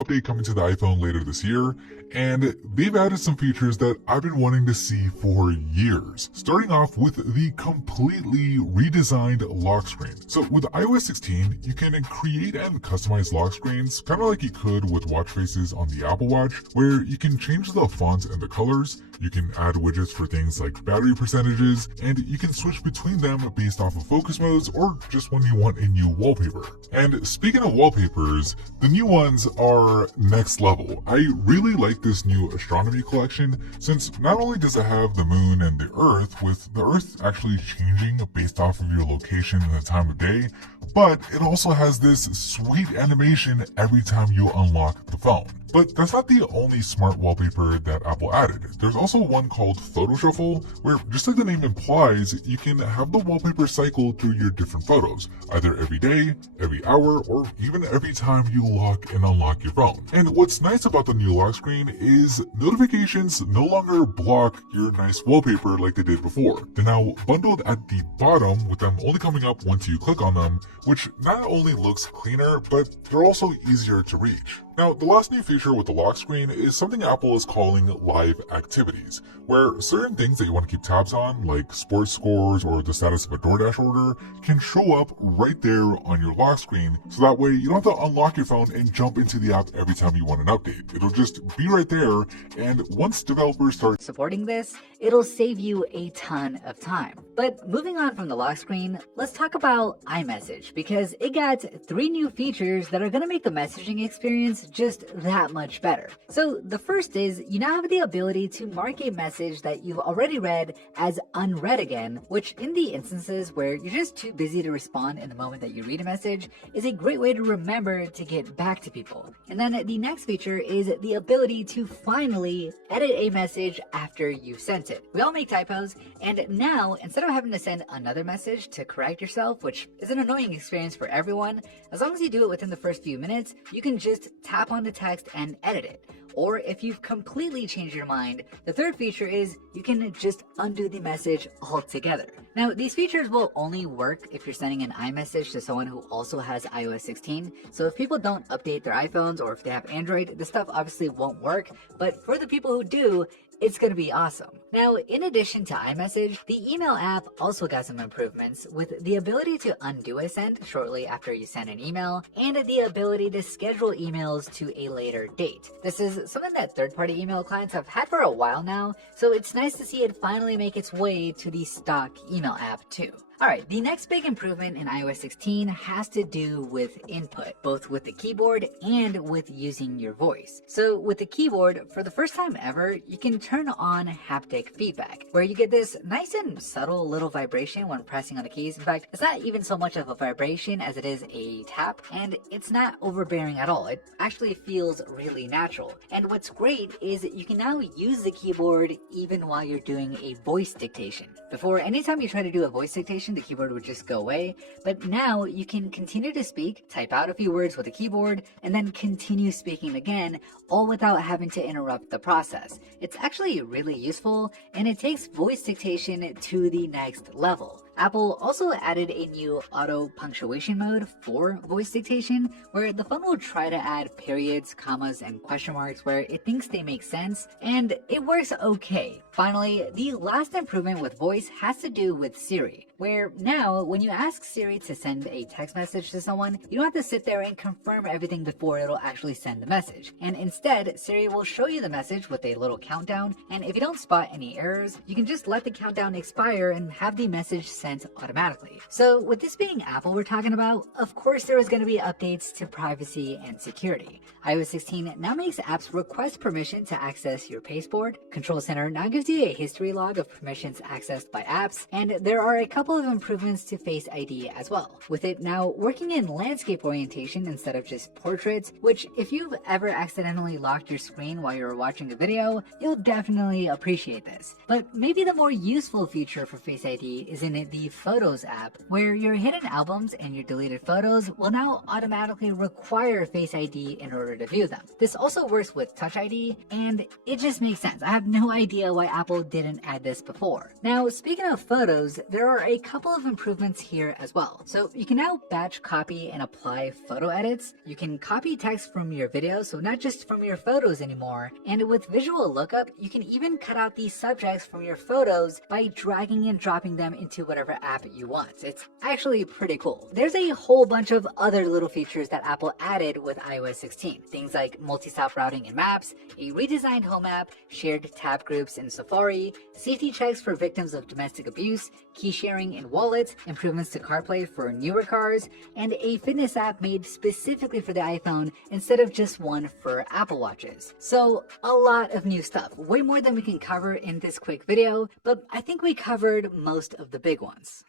Update coming to the iPhone later this year, and they've added some features that I've been wanting to see for years. Starting off with the completely redesigned lock screen. So with iOS 16, you can create and customize lock screens, kind of like you could with watch faces on the Apple Watch, where you can change the fonts and the colors, you can add widgets for things like battery percentages, and you can switch between them based off of focus modes or just when you want a new wallpaper. And speaking of wallpapers, the new ones are next level. I really like this new astronomy collection since not only does it have the moon and the earth, with the earth actually changing based off of your location and the time of day, but it also has this sweet animation every time you unlock the phone. But that's not the only smart wallpaper that Apple added. There's also one called Photo Shuffle, where just like the name implies, you can have the wallpaper cycle through your different photos, either every day, every hour, or even every time you lock and unlock your phone. And what's nice about the new lock screen is notifications no longer block your nice wallpaper like they did before. They're now bundled at the bottom, with them only coming up once you click on them, which not only looks cleaner, but they're also easier to reach. Now, the last new feature with the lock screen is something Apple is calling live activities, where certain things that you want to keep tabs on, like sports scores or the status of a DoorDash order, can show up right there on your lock screen, so that way you don't have to unlock your phone and jump into the app every time you want an update. It'll just be right there, and once developers start supporting this, it'll save you a ton of time. But moving on from the lock screen, let's talk about iMessage, because it got 3 new features that are going to make the messaging experience just that much better. So the first is you now have the ability to mark a message that you've already read as unread again, which in the instances where you're just too busy to respond in the moment that you read a message is a great way to remember to get back to people. And then the next feature is the ability to finally edit a message after you've sent it. We all make typos, and now instead of having to send another message to correct yourself, which is an annoying experience for everyone, as long as you do it within the first few minutes, you can just tap on the text and edit it. Or if you've completely changed your mind, the third feature is you can just undo the message altogether. Now, these features will only work if you're sending an iMessage to someone who also has iOS 16. So if people don't update their iPhones or if they have Android, this stuff obviously won't work. But for the people who do, it's going to be awesome. Now, in addition to iMessage, the email app also got some improvements with the ability to undo a send shortly after you send an email and the ability to schedule emails to a later date. This is something that third-party email clients have had for a while now, so it's nice to see it finally make its way to the stock email app too. Alright, the next big improvement in iOS 16 has to do with input, both with the keyboard and with using your voice. So with the keyboard, for the first time ever, you can turn on haptic feedback, where you get this nice and subtle little vibration when pressing on the keys. In fact, it's not even so much of a vibration as it is a tap, and it's not overbearing at all. It actually feels really natural. And what's great is you can now use the keyboard even while you're doing a voice dictation. Before, anytime you try to do a voice dictation, the keyboard would just go away, but now you can continue to speak, type out a few words with the keyboard, and then continue speaking again, all without having to interrupt the process. It's actually really useful, and it takes voice dictation to the next level. Apple also added a new auto punctuation mode for voice dictation, where the phone will try to add periods, commas, and question marks where it thinks they make sense, and it works okay. Finally, the last improvement with voice has to do with Siri, where now when you ask Siri to send a text message to someone, you don't have to sit there and confirm everything before it'll actually send the message. And instead, Siri will show you the message with a little countdown, and if you don't spot any errors, you can just let the countdown expire and have the message sent automatically. So with this being Apple we're talking about, of course there is going to be updates to privacy and security. iOS 16 now makes apps request permission to access your pasteboard. Control Center now gives you a history log of permissions accessed by apps, and there are a couple of improvements to Face ID as well, with it now working in landscape orientation instead of just portraits, which if you've ever accidentally locked your screen while you're watching a video, you'll definitely appreciate this. But maybe the more useful feature for Face ID is in the Photos app, where your hidden albums and your deleted photos will now automatically require Face ID in order to view them. This also works with Touch ID, and it just makes sense. I have no idea why Apple didn't add this before. Now, speaking of photos, there are a a couple of improvements here as well. So you can now batch copy and apply photo edits. You can copy text from your videos, so not just from your photos anymore. And with visual lookup, you can even cut out the subjects from your photos by dragging and dropping them into whatever app you want. It's actually pretty cool. There's a whole bunch of other little features that Apple added with iOS 16. Things like multi-stop routing in Maps, a redesigned home app, shared tab groups in Safari, safety checks for victims of domestic abuse, key sharing in wallets, improvements to CarPlay for newer cars, and a fitness app made specifically for the iPhone instead of just one for Apple Watches. So a lot of new stuff, way more than we can cover in this quick video, but I think we covered most of the big ones.